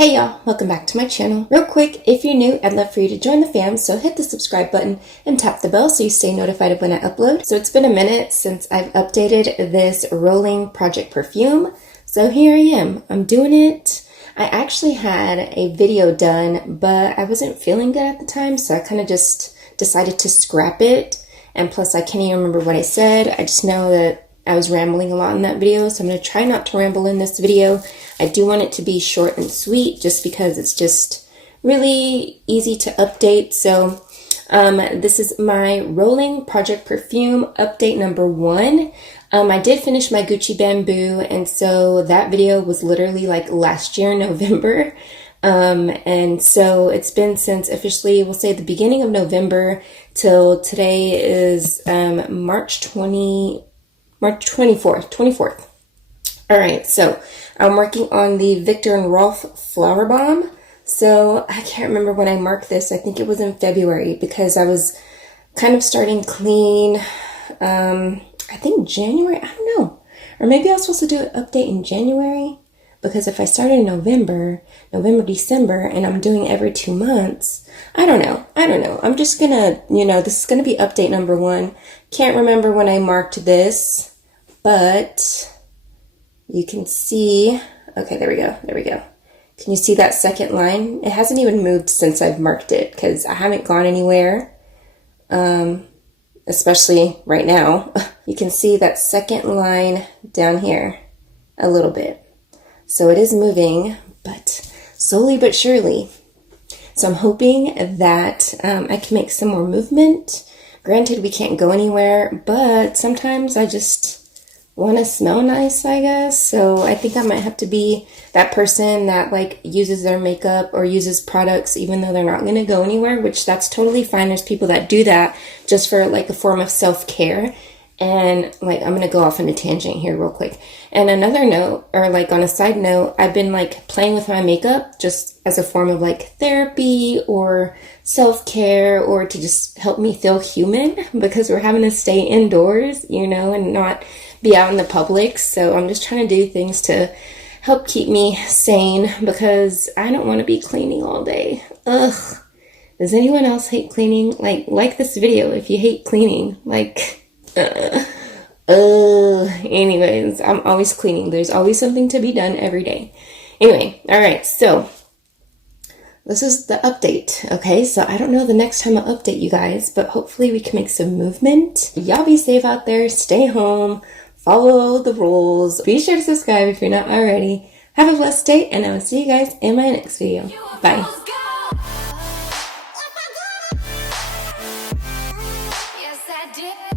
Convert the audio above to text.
Hey y'all, welcome back to my channel. Real quick, if you're new, I'd love for you to join the fam, so hit the subscribe button and tap the bell so you stay notified of when I upload. So it's been a minute since I've updated this rolling project perfume, so here I am. I'm doing it. I actually had a video done, but I wasn't feeling good at the time, so I kind of just decided to scrap it. And plus, I can't even remember what I said. I just know that I was rambling a lot in that video, so I'm going to try not to ramble in this video. I do want it to be short and sweet just because it's just really easy to update. So this is my rolling project perfume update number 1. I did finish my Gucci Bamboo, and so that video was literally like last year, November. And so it's been since officially, we'll say the beginning of November till today is March 24th. All right, so I'm working on the Viktor and Rolf Flower Bomb. So I can't remember when I marked this. I think it was in February because I was kind of starting clean. I think January, I don't know. Or maybe I was supposed to do an update in January, because if I started in November, December, and I'm doing every 2 months, I don't know. I'm just gonna, this is gonna be update number 1. Can't remember when I marked this, but you can see, okay, there we go. Can you see that second line? It hasn't even moved since I've marked it because I haven't gone anywhere, especially right now. You can see that second line down here a little bit. So it is moving, but slowly but surely. So I'm hoping that I can make some more movement. Granted, we can't go anywhere, but sometimes I just want to smell nice, I guess. So I think I might have to be that person that like uses their makeup or uses products even though they're not going to go anywhere, which that's totally fine. There's people that do that just for like a form of self-care. And like, I'm going to go off on a tangent here real quick. And another note, or like on a side note, I've been like playing with my makeup just as a form of like therapy or self-care, or to just help me feel human, because we're having to stay indoors, and not be out in the public. So I'm just trying to do things to help keep me sane, because I don't want to be cleaning all day. Ugh. Does anyone else hate cleaning? Like this video if you hate cleaning. Anyways, I'm always cleaning. There's always something to be done every day. Anyway, all right, so this is the update, okay? So I don't know the next time I'll update you guys, but hopefully we can make some movement. Y'all be safe out there, stay home, follow the rules. Be sure to subscribe if you're not already. Have a blessed day, and I will see you guys in my next video. Bye. Yes, I did.